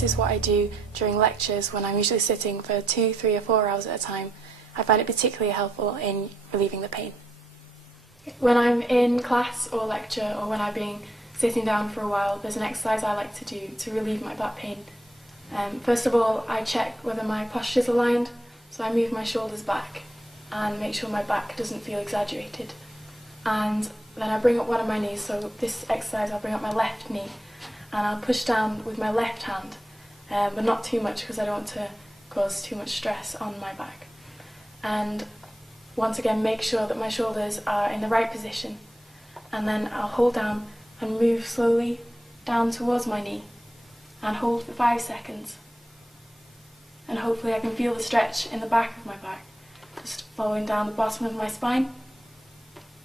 this is what I do during lectures when I'm usually sitting for 2, 3 or 4 hours at a time, I find it particularly helpful in relieving the pain. When I'm in class or lecture, or when I've been sitting down for a while, there's an exercise I like to do to relieve my back pain. First of all, I check whether my posture's aligned, so I move my shoulders back and make sure my back doesn't feel exaggerated. And then I bring up one of my knees, so this exercise I'll bring up my left knee and I'll push down with my left hand, but not too much because I don't want to cause too much stress on my back. And once again, make sure that my shoulders are in the right position, and then I'll hold down and move slowly down towards my knee and hold for 5 seconds. And hopefully I can feel the stretch in the back of my back, just following down the bottom of my spine,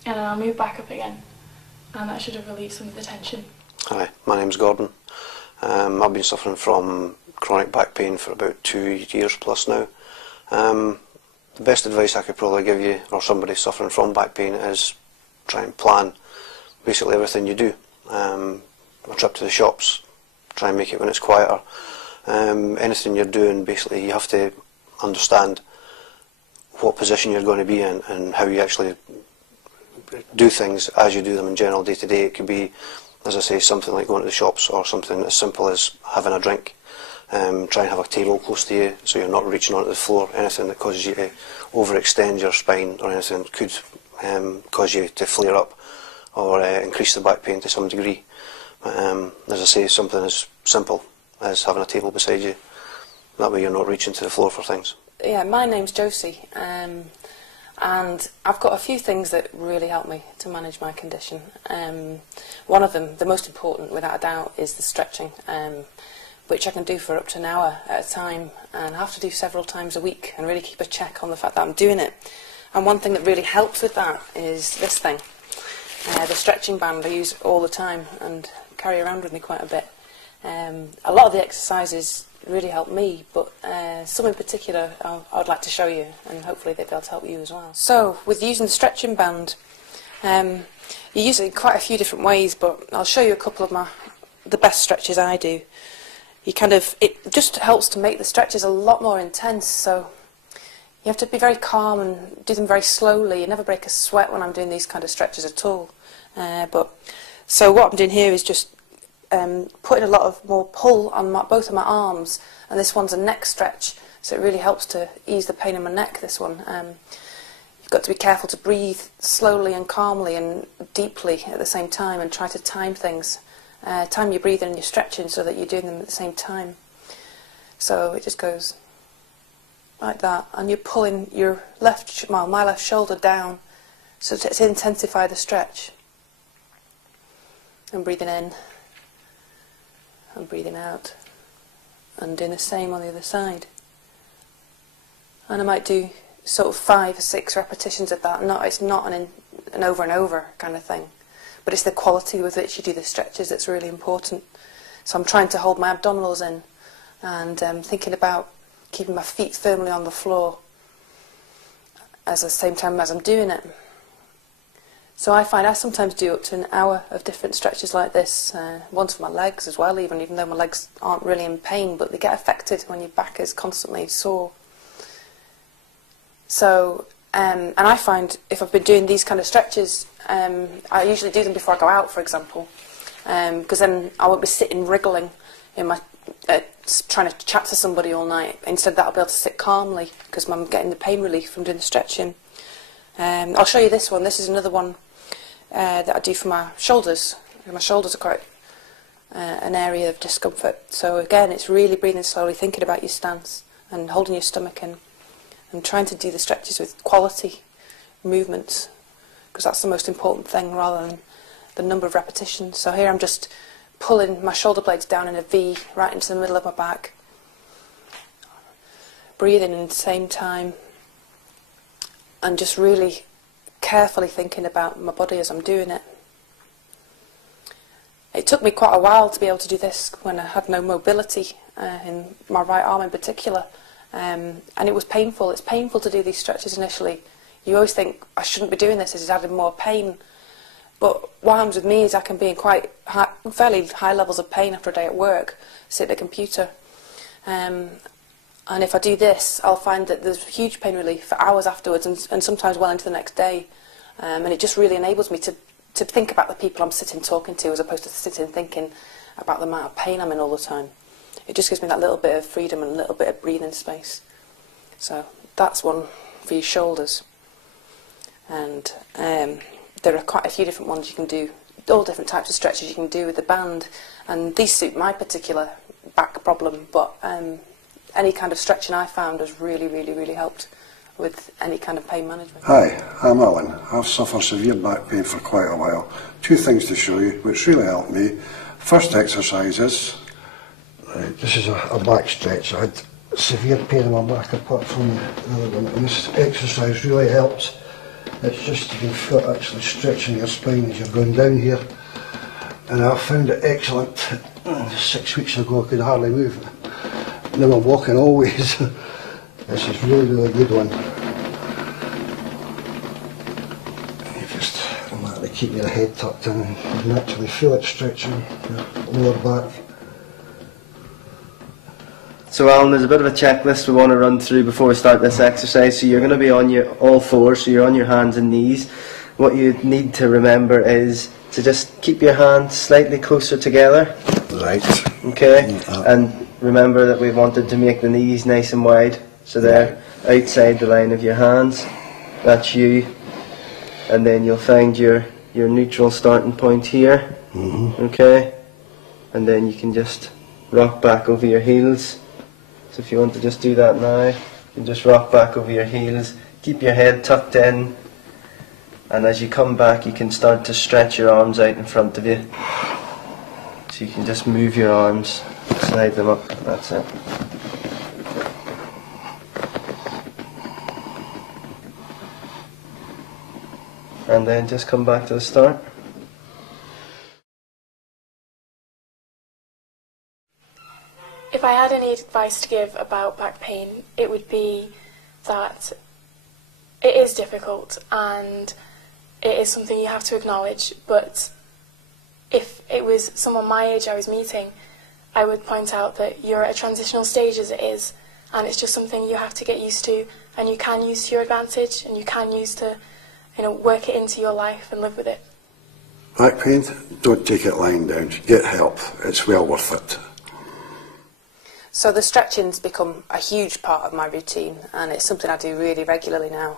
and then I'll move back up again, and that should have relieved some of the tension. Hi, my name's Gordon. I've been suffering from chronic back pain for about 2 years plus now. The best advice I could probably give you, or somebody suffering from back pain, is try and plan basically everything you do. A trip to the shops, try and make it when it's quieter. Anything you're doing, basically you have to understand what position you're going to be in and how you actually do things as you do them in general day to day. It could be, as I say, something like going to the shops, or something as simple as having a drink. Try and have a table close to you so you're not reaching onto the floor. Anything that causes you to overextend your spine or anything could cause you to flare up or increase the back pain to some degree. As I say, something as simple as having a table beside you. That way you're not reaching to the floor for things. Yeah, my name's Josie, and I've got a few things that really help me to manage my condition. One of them, the most important without a doubt, is the stretching, which I can do for up to an hour at a time, and I have to do several times a week and really keep a check on the fact that I'm doing it. And one thing that really helps with that is this thing, the stretching band I use all the time and carry around with me quite a bit. A lot of the exercises really help me, but some in particular I would like to show you, and hopefully they'll be able to help you as well. So with using the stretching band, you use it in quite a few different ways, but I'll show you a couple of the best stretches I do. It just helps to make the stretches a lot more intense, so you have to be very calm and do them very slowly. You never break a sweat when I'm doing these kind of stretches at all. So what I'm doing here is just putting a lot of more pull on both of my arms, and this one's a neck stretch, so it really helps to ease the pain in my neck, this one. You've got to be careful to breathe slowly and calmly and deeply at the same time, and try to time things. Time your breathing and your stretching so that you're doing them at the same time. So it just goes like that, and you're pulling your my left shoulder down so to intensify the stretch. And breathing in and breathing out, and doing the same on the other side. And I might do sort of 5 or 6 repetitions of that. It's not an over and over kind of thing, but it's the quality with which you do the stretches that's really important. So I'm trying to hold my abdominals in, and thinking about keeping my feet firmly on the floor at the same time as I'm doing it. So I find I sometimes do up to an hour of different stretches like this. One's for my legs as well, even though my legs aren't really in pain, but they get affected when your back is constantly sore. So, and I find if I've been doing these kind of stretches, I usually do them before I go out, for example, because then I won't be sitting wriggling in my trying to chat to somebody all night. Instead, that I'll be able to sit calmly because I'm getting the pain relief from doing the stretching. I'll show you this one. This is another one that I do for my shoulders. My shoulders are quite an area of discomfort. So again, it's really breathing slowly, thinking about your stance and holding your stomach in, and trying to do the stretches with quality movements, because that's the most important thing rather than the number of repetitions. So here I'm just pulling my shoulder blades down in a V right into the middle of my back, breathing in the same time, and just really carefully thinking about my body as I'm doing it. It took me quite a while to be able to do this when I had no mobility in my right arm in particular, and it was painful. It's painful to do these stretches initially. You always think, I shouldn't be doing this, this is adding more pain. But what happens with me is I can be in fairly high levels of pain after a day at work, sit at a computer, And if I do this, I'll find that there's huge pain relief for hours afterwards, and sometimes well into the next day. And it just really enables me to think about the people I'm sitting talking to, as opposed to sitting thinking about the amount of pain I'm in all the time. It just gives me that little bit of freedom and a little bit of breathing space. So that's one for your shoulders. And there are quite a few different ones you can do, all different types of stretches you can do with the band. And these suit my particular back problem, but any kind of stretching I found has really, really, really helped with any kind of pain management. Hi, I'm Alan. I've suffered severe back pain for quite a while. Two things to show you which really helped me. First exercise is, this is a back stretch. I had severe pain in my back apart from the other one, and this exercise really helps. It's just, you can feel actually stretching your spine as you're going down here, and I found it excellent. 6 weeks ago I could hardly move. Now I'm walking always. This is really, really good one. You just automatically keep your head tucked in and you can actually feel it stretching your lower back. So Alan, there's a bit of a checklist we want to run through before we start this exercise. So you're going to be on your all fours, so you're on your hands and knees. What you need to remember is to just keep your hands slightly closer together. Right. Okay. And remember that we wanted to make the knees nice and wide, so they're outside the line of your hands. That's you. And then you'll find your neutral starting point here. Okay. And then you can just rock back over your heels. So if you want to just do that now, you can just rock back over your heels, keep your head tucked in, and as you come back you can start to stretch your arms out in front of you. So you can just move your arms, slide them up, that's it. And then just come back to the start. If I had any advice to give about back pain, it would be that it is difficult and it is something you have to acknowledge, but if it was someone my age I was meeting, I would point out that you're at a transitional stage as it is, and it's just something you have to get used to, and you can use to your advantage, and you can use to, work it into your life and live with it. Back pain, don't take it lying down. Get help. It's well worth it. So the stretching's become a huge part of my routine, and it's something I do really regularly now,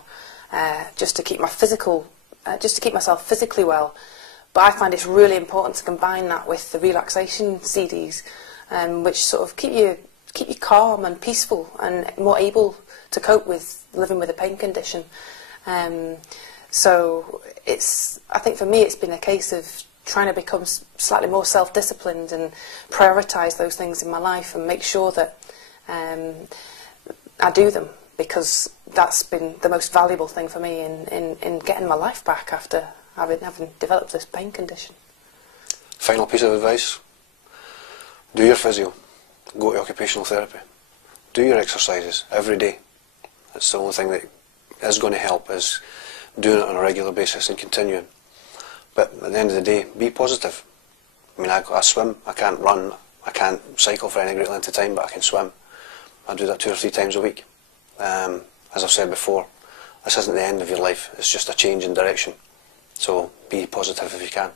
just to keep myself physically well. But I find it's really important to combine that with the relaxation CDs, which sort of keep you calm and peaceful and more able to cope with living with a pain condition. So I think for me it's been a case of trying to become slightly more self-disciplined and prioritise those things in my life and make sure that I do them, because that's been the most valuable thing for me in getting my life back after having developed this pain condition. Final piece of advice: do your physio, go to occupational therapy, do your exercises every day. That's the only thing that is going to help, is doing it on a regular basis and continuing. But at the end of the day, be positive. I mean, I swim, I can't run, I can't cycle for any great length of time, but I can swim. I do that 2 or 3 times a week. As I've said before, this isn't the end of your life, it's just a change in direction. So be positive if you can.